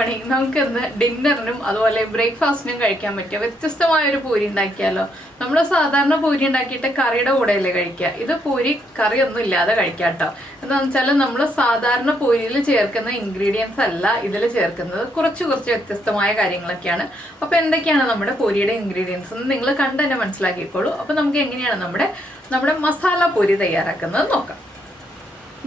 Morning. നമുക്കിന്ന് ഡിന്നറിനും അതുപോലെ ബ്രേക്ക്ഫാസ്റ്റിനും കഴിക്കാൻ പറ്റിയ വ്യത്യസ്തമായൊരു പൂരി ഉണ്ടാക്കിയാലോ. നമ്മൾ സാധാരണ പൂരി ഉണ്ടാക്കിയിട്ട് കറിയുടെ കൂടെയല്ലേ കഴിക്കുക. ഇത് പൂരി കറിയൊന്നും ഇല്ലാതെ കഴിക്കാം കേട്ടോ. എന്താണെന്ന് വെച്ചാൽ നമ്മൾ സാധാരണ പൂരിയിൽ ചേർക്കുന്ന ഇൻഗ്രീഡിയൻസ് അല്ല ഇതിൽ ചേർക്കുന്നത്, കുറച്ച് വ്യത്യസ്തമായ കാര്യങ്ങളൊക്കെയാണ്. അപ്പോൾ എന്തൊക്കെയാണ് നമ്മുടെ പൂരിയുടെ ഇൻഗ്രീഡിയൻസ് എന്ന് നിങ്ങൾ കണ്ട് തന്നെ മനസ്സിലാക്കിക്കോളൂ. അപ്പോൾ നമുക്ക് എങ്ങനെയാണ് നമ്മുടെ മസാല പൂരി തയ്യാറാക്കുന്നത് നോക്കാം.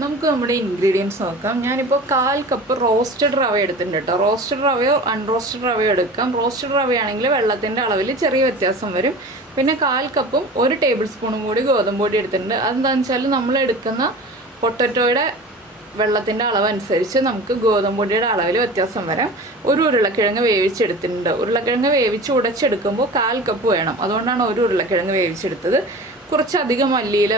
നമുക്ക് നമ്മുടെ ഇൻഗ്രീഡിയൻസ് നോക്കാം. ഞാനിപ്പോൾ 1/4 കപ്പ് റോസ്റ്റഡ് റവ എടുത്തിട്ടുണ്ട് കേട്ടോ. റോസ്റ്റഡ് റവയോ അൺറോസ്റ്റഡ് റവയോ എടുക്കാം. റോസ്റ്റഡ് റവയാണെങ്കിൽ വെള്ളത്തിൻ്റെ അളവിൽ ചെറിയ വ്യത്യാസം വരും. പിന്നെ 1/4 കപ്പും 1 ടേബിൾ സ്പൂണും കൂടി ഗോതമ്പ് പൊടി എടുത്തിട്ടുണ്ട്. അതെന്താണെന്ന് വെച്ചാൽ നമ്മൾ എടുക്കുന്ന പൊട്ടറ്റോയുടെ വെള്ളത്തിൻ്റെ അളവ് അനുസരിച്ച് നമുക്ക് ഗോതമ്പ് പൊടിയുടെ അളവിൽ വ്യത്യാസം വരാം. ഒരു ഉരുളക്കിഴങ്ങ് വേവിച്ചെടുത്തിട്ടുണ്ട്. ഉരുളക്കിഴങ്ങ് വേവിച്ച് ഉടച്ചെടുക്കുമ്പോൾ 1/4 കപ്പ് വേണം. അതുകൊണ്ടാണ് ഒരു ഉരുളക്കിഴങ്ങ് വേവിച്ചെടുത്തത്. കുറച്ചധികം മല്ലിയില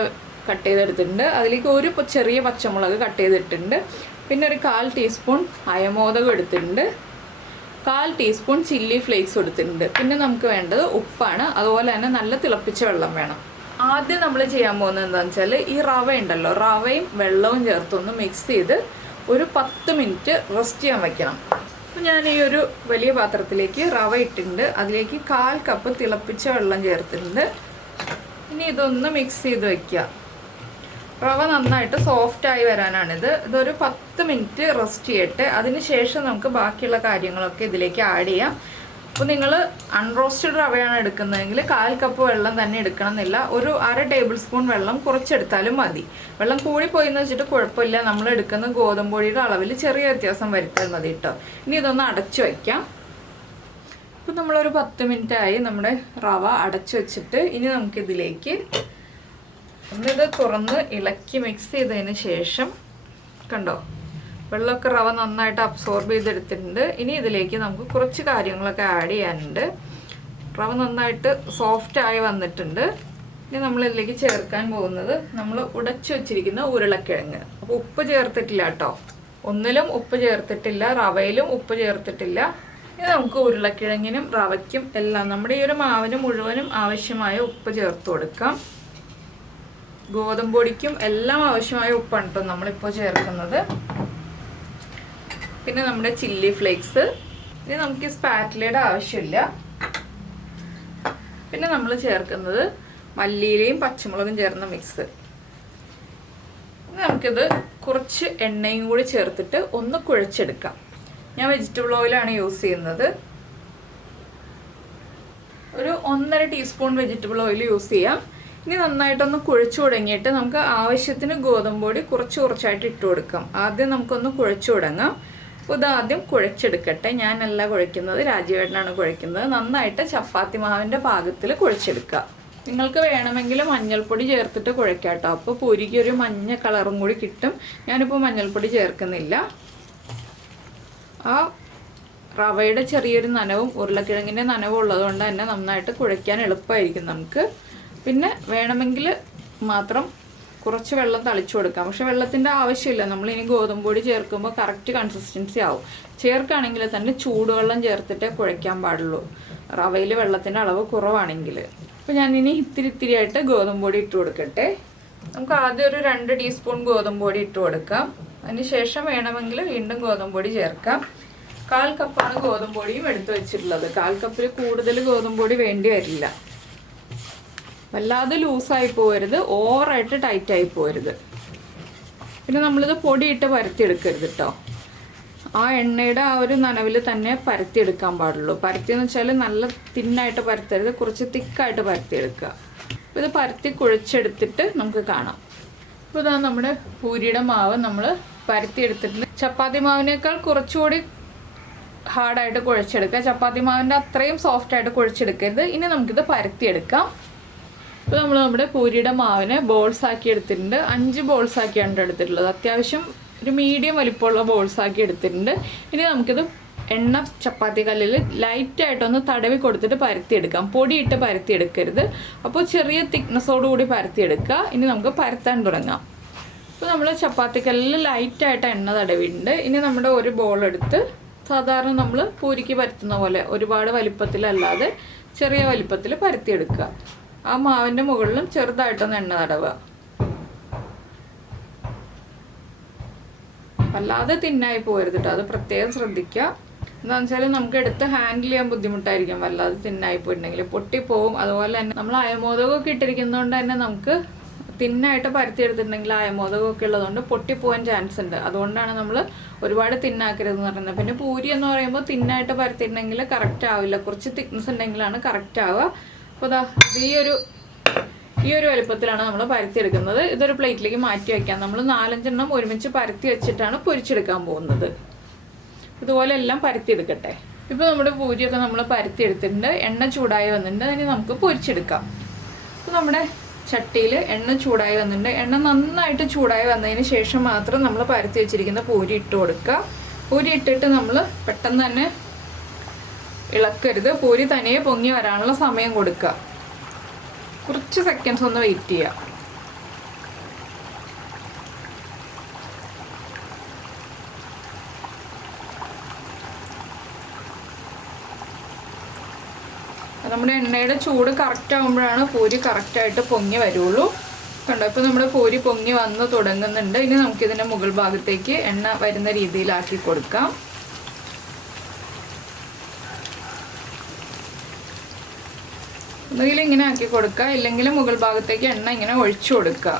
കട്ട് ചെയ്തെടുത്തിട്ടുണ്ട്. അതിലേക്ക് ഒരു ചെറിയ പച്ചമുളക് കട്ട് ചെയ്തിട്ടുണ്ട്. പിന്നെ ഒരു 1/4 ടീസ്പൂൺ അയമോദകം എടുത്തിട്ടുണ്ട്. 1/4 ടീസ്പൂൺ ചില്ലി ഫ്ലേക്സ് എടുത്തിട്ടുണ്ട്. പിന്നെ നമുക്ക് വേണ്ടത് ഉപ്പാണ്. അതുപോലെ തന്നെ നല്ല തിളപ്പിച്ച വെള്ളം വേണം. ആദ്യം നമ്മൾ ചെയ്യാൻ പോകുന്നത് എന്താണെന്ന് വെച്ചാൽ ഈ റവ ഉണ്ടല്ലോ, റവയും വെള്ളവും ചേർത്തൊന്ന് മിക്സ് ചെയ്ത് ഒരു 10 മിനിറ്റ് റെസ്റ്റ് ചെയ്യാൻ വയ്ക്കണം. അപ്പോൾ ഞാൻ ഈ ഒരു വലിയ പാത്രത്തിലേക്ക് റവ ഇട്ടിട്ടുണ്ട്. അതിലേക്ക് 1/4 കപ്പ് തിളപ്പിച്ച വെള്ളം ചേർത്തിട്ടുണ്ട്. ഇനി ഇതൊന്ന് മിക്സ് ചെയ്ത് വയ്ക്കുക. റവ നന്നായിട്ട് സോഫ്റ്റായി വരാനാണിത്. ഇതൊരു 10 മിനിറ്റ് റെസ്റ്റ് ചെയ്യട്ടെ. അതിന് ശേഷം നമുക്ക് ബാക്കിയുള്ള കാര്യങ്ങളൊക്കെ ഇതിലേക്ക് ആഡ് ചെയ്യാം. അപ്പോൾ നിങ്ങൾ അൺറോസ്റ്റഡ് റവയാണ് എടുക്കുന്നതെങ്കിൽ 1/4 കപ്പ് വെള്ളം തന്നെ എടുക്കണം എന്നില്ല. ഒരു 1/2 ടേബിൾ സ്പൂൺ വെള്ളം കുറച്ചെടുത്താലും മതി. വെള്ളം കൂടിപ്പോയി എന്ന് വെച്ചിട്ട് കുഴപ്പമില്ല. നമ്മൾ എടുക്കുന്ന ഗോതമ്പ് പൊടിയുടെ അളവിൽ ചെറിയ വ്യത്യാസം വരുത്താൽ മതി കേട്ടോ. ഇനി ഇതൊന്ന് അടച്ചു വയ്ക്കാം. ഇപ്പോൾ നമ്മളൊരു 10 മിനിറ്റായി നമ്മുടെ റവ അടച്ചു വെച്ചിട്ട് ഇനി നമുക്കിതിലേക്ക് ഒന്നിത് തുറന്ന് ഇളക്കി മിക്സ് ചെയ്തതിന് ശേഷം കണ്ടോ, വെള്ളമൊക്കെ റവ നന്നായിട്ട് അബ്സോർബ് ചെയ്തെടുത്തിട്ടുണ്ട്. ഇനി ഇതിലേക്ക് നമുക്ക് കുറച്ച് കാര്യങ്ങളൊക്കെ ആഡ് ചെയ്യാനുണ്ട്. റവ നന്നായിട്ട് സോഫ്റ്റായി വന്നിട്ടുണ്ട്. ഇനി നമ്മളിതിലേക്ക് ചേർക്കാൻ പോകുന്നത് നമ്മൾ ഉടച്ചു വെച്ചിരിക്കുന്ന ഉരുളക്കിഴങ്ങ്. അപ്പോൾ ഉപ്പ് ചേർത്തിട്ടില്ല കേട്ടോ, ഒന്നിലും ഉപ്പ് ചേർത്തിട്ടില്ല, റവയിലും ഉപ്പ് ചേർത്തിട്ടില്ല. ഇനി നമുക്ക് ഉരുളക്കിഴങ്ങിനും റവയ്ക്കും എല്ലാം നമ്മുടെ ഈ ഒരു മാവിന് മുഴുവനും ആവശ്യമായ ഉപ്പ് ചേർത്ത് കൊടുക്കാം. ഗോതമ്പ് പൊടിക്കും എല്ലാം ആവശ്യമായ ഉപ്പാണ് കേട്ടോ നമ്മളിപ്പോൾ ചേർക്കുന്നത്. പിന്നെ നമ്മുടെ ചില്ലി ഫ്ലേക്സ്. ഇനി നമുക്ക് സ്പാറ്റിലയുടെ ആവശ്യമില്ല. പിന്നെ നമ്മൾ ചേർക്കുന്നത് മല്ലിയിലയും പച്ചമുളകും ചേർന്ന മിക്സ്. നമുക്കിത് കുറച്ച് എണ്ണയും കൂടി ചേർത്തിട്ട് ഒന്ന് കുഴച്ചെടുക്കാം. ഞാൻ വെജിറ്റബിൾ ഓയിലാണ് യൂസ് ചെയ്യുന്നത്. ഒരു 1.5 ടീസ്പൂൺ വെജിറ്റബിൾ ഓയിൽ യൂസ് ചെയ്യാം. ഇനി നന്നായിട്ടൊന്ന് കുഴച്ചു തുടങ്ങിയിട്ട് നമുക്ക് ആവശ്യത്തിന് ഗോതമ്പ് പൊടി കുറച്ചായിട്ട് ഇട്ട് കൊടുക്കാം. ആദ്യം നമുക്കൊന്ന് കുഴച്ചു തുടങ്ങാം. അപ്പോൾ ഇതാദ്യം കുഴച്ചെടുക്കട്ടെ. ഞാനല്ല കുഴയ്ക്കുന്നത്, രാജീവേട്ടനാണ് കുഴയ്ക്കുന്നത്. നന്നായിട്ട് ചപ്പാത്തി മാവിൻ്റെ പാകത്തിൽ കുഴച്ചെടുക്കുക. നിങ്ങൾക്ക് വേണമെങ്കിൽ മഞ്ഞൾപ്പൊടി ചേർത്തിട്ട് കുഴക്കാം കേട്ടോ. അപ്പോൾ പൂരിക്ക് ഒരു മഞ്ഞ കളറും കൂടി കിട്ടും. ഞാനിപ്പോൾ മഞ്ഞൾപ്പൊടി ചേർക്കുന്നില്ല. ആ റവയുടെ ചെറിയൊരു നനവും ഉരുളക്കിഴങ്ങിൻ്റെ നനവും ഉള്ളതുകൊണ്ട് തന്നെ നന്നായിട്ട് കുഴയ്ക്കാൻ എളുപ്പമായിരിക്കും നമുക്ക്. പിന്നെ വേണമെങ്കിൽ മാത്രം കുറച്ച് വെള്ളം തളിച്ചു കൊടുക്കാം. പക്ഷെ വെള്ളത്തിൻ്റെ ആവശ്യമില്ല. നമ്മളിനി ഗോതമ്പ് പൊടി ചേർക്കുമ്പോൾ കറക്റ്റ് കൺസിസ്റ്റൻസി ആവും. ചേർക്കുകയാണെങ്കിൽ തന്നെ ചൂടുവെള്ളം ചേർത്തിട്ടേ കുഴയ്ക്കാൻ പാടുള്ളൂ, റവയിൽ വെള്ളത്തിൻ്റെ അളവ് കുറവാണെങ്കിൽ. അപ്പോൾ ഞാനിനി ഇത്തിരിയായിട്ട് ഗോതമ്പ് പൊടി ഇട്ട് കൊടുക്കട്ടെ. നമുക്ക് ആദ്യം ഒരു 2 ടീസ്പൂൺ ഗോതമ്പ് പൊടി ഇട്ട് കൊടുക്കാം. അതിന് ശേഷം വേണമെങ്കിൽ വീണ്ടും ഗോതമ്പ് പൊടി ചേർക്കാം. 1/4 കപ്പാണ് ഗോതമ്പ് പൊടിയും എടുത്ത് വെച്ചിട്ടുള്ളത്. 1/4 കപ്പിൽ കൂടുതൽ ഗോതമ്പ് പൊടി വേണ്ടി വരില്ല. വല്ലാതെ ലൂസായി പോകരുത്, ഓവറായിട്ട് ടൈറ്റായി പോകരുത്. പിന്നെ നമ്മളിത് പൊടിയിട്ട് പരത്തിയെടുക്കരുത് കേട്ടോ. ആ എണ്ണയുടെ ആ ഒരു നനവിൽ തന്നെ പരത്തിയെടുക്കാൻ പാടുള്ളൂ. പരത്തിയെന്ന് വെച്ചാൽ നല്ല തിന്നായിട്ട് പരത്തരുത്, കുറച്ച് തിക്കായിട്ട് പരത്തിയെടുക്കുക. അപ്പോൾ ഇത് പരത്തി കുഴച്ചെടുത്തിട്ട് നമുക്ക് കാണാം. അപ്പോൾ ഇതാ നമ്മുടെ പൂരിയുടെ മാവ് നമ്മൾ പരത്തിയെടുത്തിട്ടുണ്ട്. ചപ്പാത്തി മാവിനേക്കാൾ കുറച്ചുകൂടി ഹാർഡായിട്ട് കുഴച്ചെടുക്കുക. ചപ്പാത്തി മാവിൻ്റെ അത്രയും സോഫ്റ്റായിട്ട് കുഴച്ചെടുക്കരുത്. ഇനി നമുക്കിത് പരത്തിയെടുക്കാം. ഇപ്പോൾ നമ്മൾ നമ്മുടെ പൂരിയുടെ മാവിനെ ബോൾസ് ആക്കി എടുത്തിട്ടുണ്ട്. 5 ബോൾസ് ആക്കിയാണ് എടുത്തിട്ടുള്ളത്. അത്യാവശ്യം ഒരു മീഡിയം വലിപ്പമുള്ള ബോൾസ് ആക്കി എടുത്തിട്ടുണ്ട്. ഇനി നമുക്കിത് എണ്ണ ചപ്പാത്തി കല്ലിൽ ലൈറ്റായിട്ടൊന്ന് തടവി കൊടുത്തിട്ട് പരത്തിയെടുക്കാം. പൊടിയിട്ട് പരത്തിയെടുക്കരുത്. അപ്പോൾ ചെറിയ തിക്നെസ്സോടുകൂടി പരത്തിയെടുക്കുക. ഇനി നമുക്ക് പരത്താൻ തുടങ്ങാം. ഇപ്പോൾ നമ്മൾ ചപ്പാത്തി കല്ലിൽ ലൈറ്റായിട്ട് എണ്ണ തടവിട്ടുണ്ട്. ഇനി നമ്മുടെ ഒരു ബോൾ എടുത്ത് സാധാരണ നമ്മൾ പൂരിക്ക് പരത്തുന്ന പോലെ ഒരുപാട് വലിപ്പത്തിലല്ലാതെ ചെറിയ വലിപ്പത്തിൽ പരത്തിയെടുക്കുക. ആ മാവിൻ്റെ മുകളിലും ചെറുതായിട്ടൊന്ന് എണ്ണ തടവുക. വല്ലാതെ തിന്നായി പോകരുത് കേട്ടോ, അത് പ്രത്യേകം ശ്രദ്ധിക്കുക. എന്താണെന്ന് വെച്ചാൽ നമുക്ക് എടുത്ത് ഹാൻഡിൽ ചെയ്യാൻ ബുദ്ധിമുട്ടായിരിക്കും, വല്ലാതെ തിന്നായി പോയിട്ടുണ്ടെങ്കിൽ പൊട്ടിപ്പോവും. അതുപോലെ തന്നെ നമ്മൾ അയമോദകമൊക്കെ ഇട്ടിരിക്കുന്നതുകൊണ്ട് തന്നെ നമുക്ക് തിന്നായിട്ട് പരത്തിയെടുത്തിട്ടുണ്ടെങ്കിൽ അയമോദകമൊക്കെ ഉള്ളതുകൊണ്ട് പൊട്ടിപ്പോവാൻ ചാൻസ് ഉണ്ട്. അതുകൊണ്ടാണ് നമ്മൾ ഒരുപാട് തിന്നാക്കരുതെന്ന് പറയുന്നത്. പിന്നെ പൂരി എന്ന് പറയുമ്പോൾ തിന്നായിട്ട് പരത്തിയിട്ടുണ്ടെങ്കിൽ കറക്റ്റ് ആവില്ല, കുറച്ച് തിക്നെസ് ഉണ്ടെങ്കിലാണ് കറക്റ്റ് ആവുക. അപ്പോൾ അതാ ഈ ഒരു വലുപ്പത്തിലാണ് നമ്മൾ പരത്തിയെടുക്കുന്നത്. ഇതൊരു പ്ലേറ്റിലേക്ക് മാറ്റി വയ്ക്കാം. നമ്മൾ 4-5 എണ്ണം ഒരുമിച്ച് പരത്തി വെച്ചിട്ടാണ് പൊരിച്ചെടുക്കാൻ പോകുന്നത്. ഇതുപോലെ എല്ലാം പരത്തിയെടുക്കട്ടെ. ഇപ്പോൾ നമ്മുടെ പൂരിയൊക്കെ നമ്മൾ പരത്തിയെടുത്തിട്ടുണ്ട്, എണ്ണ ചൂടായി വന്നിട്ടുണ്ട്. ഇനി നമുക്ക് പൊരിച്ചെടുക്കാം. അപ്പോൾ നമ്മുടെ ചട്ടിയിൽ എണ്ണ ചൂടായി വന്നിട്ടുണ്ട്. എണ്ണ നന്നായിട്ട് ചൂടായി വന്നതിന് ശേഷം മാത്രം നമ്മൾ പരത്തി വെച്ചിരിക്കുന്ന പൂരി ഇട്ട് കൊടുക്കുക. പൂരി ഇട്ടിട്ട് നമ്മൾ പെട്ടെന്ന് തന്നെ ഇളക്കരുത്. പൂരി തനിയെ പൊങ്ങി വരാനുള്ള സമയം കൊടുക്കുക. കുറച്ച് സെക്കൻഡ്സ് ഒന്ന് വെയിറ്റ് ചെയ്യുക. നമ്മുടെ എണ്ണയുടെ ചൂട് കറക്റ്റ് ആകുമ്പോഴാണ് പൂരി കറക്റ്റായിട്ട് പൊങ്ങി വരുള്ളൂ. കണ്ടോ, ഇപ്പോൾ നമ്മുടെ പൂരി പൊങ്ങി വന്ന് തുടങ്ങുന്നുണ്ട്. ഇനി നമുക്കിതിൻ്റെ മുകൾ ഭാഗത്തേക്ക് എണ്ണ വരുന്ന രീതിയിലാക്കി കൊടുക്കാം. ഒന്നുകിൽ ഇങ്ങനെ ആക്കി കൊടുക്കുക, ഇല്ലെങ്കിൽ മുകൾ ഭാഗത്തേക്ക് എണ്ണ ഇങ്ങനെ ഒഴിച്ചു കൊടുക്കുക.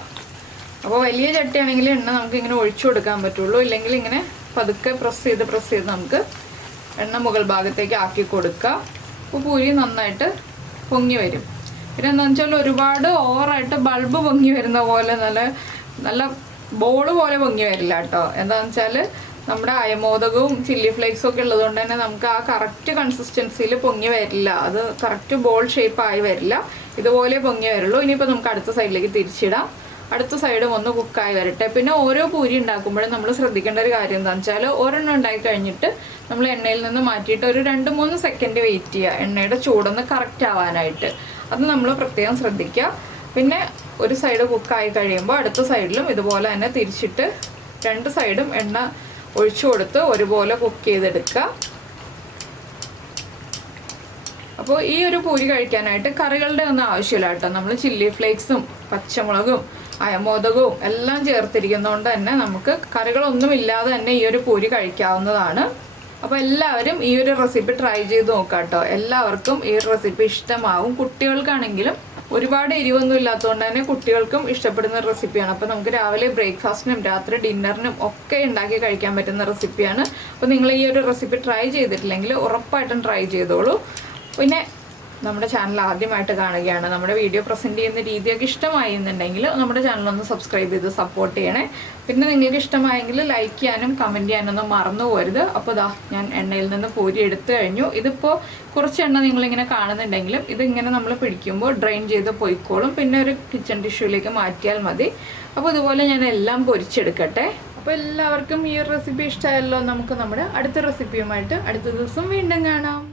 അപ്പോൾ വലിയ ചട്ടിയാണെങ്കിൽ എണ്ണ നമുക്ക് ഇങ്ങനെ ഒഴിച്ചു കൊടുക്കാൻ പറ്റുള്ളൂ, ഇല്ലെങ്കിൽ ഇങ്ങനെ പതുക്കെ പ്രസ് ചെയ്ത് നമുക്ക് എണ്ണ മുകൾ ഭാഗത്തേക്ക് ആക്കി കൊടുക്കുക. അപ്പോൾ പൂരി നന്നായിട്ട് പൊങ്ങി വരും. പിന്നെ എന്താണെന്ന് വെച്ചാൽ ഒരുപാട് ഓവറായിട്ട് ബൾബ് പൊങ്ങി വരുന്ന പോലെ നല്ല ബോൾ പോലെ പൊങ്ങി വരില്ല കേട്ടോ. എന്താണെന്ന് വെച്ചാൽ നമ്മുടെ അയമോദകവും ചില്ലി ഫ്ലേക്സും ഒക്കെ ഉള്ളതുകൊണ്ട് തന്നെ നമുക്ക് ആ കറക്റ്റ് കൺസിസ്റ്റൻസിയിൽ പൊങ്ങി വരില്ല. അത് കറക്റ്റ് ബോൾ ഷേപ്പായി വരില്ല, ഇതുപോലെ പൊങ്ങി വരുള്ളൂ. ഇനിയിപ്പോൾ നമുക്ക് അടുത്ത സൈഡിലേക്ക് തിരിച്ചിടാം. അടുത്ത സൈഡും ഒന്ന് കുക്കായി വരട്ടെ. പിന്നെ ഓരോ പൂരി ഉണ്ടാക്കുമ്പോഴും നമ്മൾ ശ്രദ്ധിക്കേണ്ട ഒരു കാര്യം എന്താണെന്ന് വെച്ചാൽ ഒരെണ്ണം ഉണ്ടാക്കി കഴിഞ്ഞിട്ട് നമ്മൾ എണ്ണയിൽ നിന്ന് മാറ്റിയിട്ട് ഒരു 2-3 സെക്കൻഡ് വെയിറ്റ് ചെയ്യുക, എണ്ണയുടെ ചൂടൊന്ന് കറക്റ്റ് ആവാനായിട്ട്. അത് നമ്മൾ പ്രത്യേകം ശ്രദ്ധിക്കുക. പിന്നെ ഒരു സൈഡ് കുക്കായി കഴിയുമ്പോൾ അടുത്ത സൈഡിലും ഇതുപോലെ തന്നെ തിരിച്ചിട്ട് 2 സൈഡും എണ്ണ ഒഴിച്ചു കൊടുത്ത് ഒരുപോലെ കുക്ക് ചെയ്തെടുക്കുക. അപ്പോൾ ഈ ഒരു പൂരി കഴിക്കാനായിട്ട് കറികളുടെ ഒന്നും ആവശ്യമില്ല കേട്ടോ. നമ്മൾ ചില്ലി ഫ്ലേക്സും പച്ചമുളകും അയമോദകവും എല്ലാം ചേർത്തിരിക്കുന്നതുകൊണ്ട് തന്നെ നമുക്ക് കറികളൊന്നും ഇല്ലാതെ തന്നെ ഈ ഒരു പൂരി കഴിക്കാവുന്നതാണ്. അപ്പോൾ എല്ലാവരും ഈ ഒരു റെസിപ്പി ട്രൈ ചെയ്ത് നോക്കാം കേട്ടോ. എല്ലാവർക്കും ഈ ഒരു റെസിപ്പി ഇഷ്ടമാവും. കുട്ടികൾക്കാണെങ്കിലും ഒരുപാട് എരിവൊന്നും ഇല്ലാത്തതുകൊണ്ട് തന്നെ കുട്ടികൾക്കും ഇഷ്ടപ്പെടുന്ന റെസിപ്പിയാണ്. അപ്പോൾ നമുക്ക് രാവിലെ ബ്രേക്ക്ഫാസ്റ്റിനും രാത്രി ഡിന്നറിനും ഒക്കെ ഉണ്ടാക്കി കഴിക്കാൻ പറ്റുന്ന റെസിപ്പിയാണ്. അപ്പോൾ നിങ്ങൾ ഈ ഒരു റെസിപ്പി ട്രൈ ചെയ്തിട്ടില്ലെങ്കിൽ ഉറപ്പായിട്ടും ട്രൈ ചെയ്തോളൂ. പിന്നെ നമ്മുടെ ചാനൽ ആദ്യമായിട്ട് കാണുകയാണ്, നമ്മുടെ വീഡിയോ പ്രസൻറ്റ് ചെയ്യുന്ന രീതിയൊക്കെ ഇഷ്ടമായി എന്നുണ്ടെങ്കിൽ നമ്മുടെ ചാനലൊന്ന് സബ്സ്ക്രൈബ് ചെയ്ത് സപ്പോർട്ട് ചെയ്യണേ. പിന്നെ നിങ്ങൾക്ക് ഇഷ്ടമായെങ്കിൽ ലൈക്ക് ചെയ്യാനും കമൻറ്റ് ചെയ്യാനൊന്നും മറന്നു പോരുത്. അപ്പോൾ ഇതാ ഞാൻ എണ്ണയിൽ നിന്ന് പൂരി എടുത്തു കഴിഞ്ഞു. ഇതിപ്പോൾ കുറച്ച് എണ്ണ നിങ്ങളിങ്ങനെ കാണുന്നുണ്ടെങ്കിലും ഇതിങ്ങനെ നമ്മൾ പിടിക്കുമ്പോൾ ഡ്രെയിൻ ചെയ്ത് പോയിക്കോളും. പിന്നെ ഒരു കിച്ചൺ ടിഷ്യൂലേക്ക് മാറ്റിയാൽ മതി. അപ്പോൾ ഇതുപോലെ ഞാൻ എല്ലാം പൊരിച്ചെടുക്കട്ടെ. അപ്പോൾ എല്ലാവർക്കും ഈ ഒരു റെസിപ്പി ഇഷ്ടമായല്ലോ. നമുക്ക് നമ്മുടെ അടുത്ത റെസിപ്പിയുമായിട്ട് അടുത്ത ദിവസം വീണ്ടും കാണാം.